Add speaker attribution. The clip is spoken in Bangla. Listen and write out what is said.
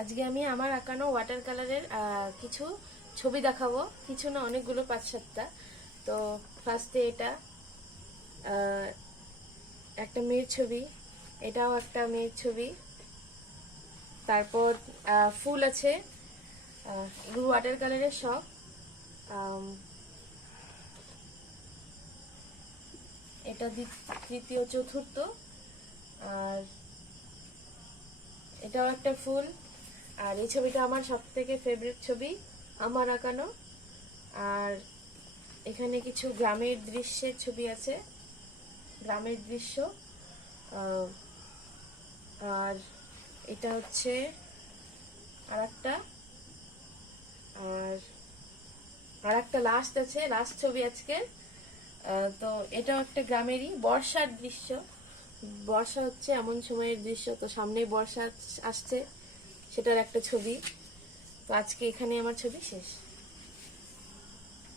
Speaker 1: আজকে আমি আমার আঁকানো ওয়াটার কালারের কিছু ছবি দেখাবো। কিছু না, অনেকগুলো পাঁচ সাতটা। তো ফার্স্টে এটা একটা মেয়ের ছবি, এটাও একটা মেয়ের ছবি। তারপর ফুল আছে এগুলো ওয়াটার কালারের সব। এটা তৃতীয় চতুর্থ। আর এটাও একটা ফুল। আর এই ছবিটা আমার সব থেকে ফেভারিট ছবি, আমার আঁকানো। আর এখানে কিছু গ্রামের দৃশ্যের ছবি আছে, গ্রামের দৃশ্য। আর এটা হচ্ছে আর একটা আর আর একটা লাস্ট আছে লাস্ট ছবি আজকে। তো এটাও একটা গ্রামেরই বর্ষার দৃশ্য। বর্ষা হচ্ছে এমন সময়ের দৃশ্য, তো সামনে বর্ষা আসছে। সেটার একটা ছবি। তো আজকে এখানে আমার ছবি শেষ।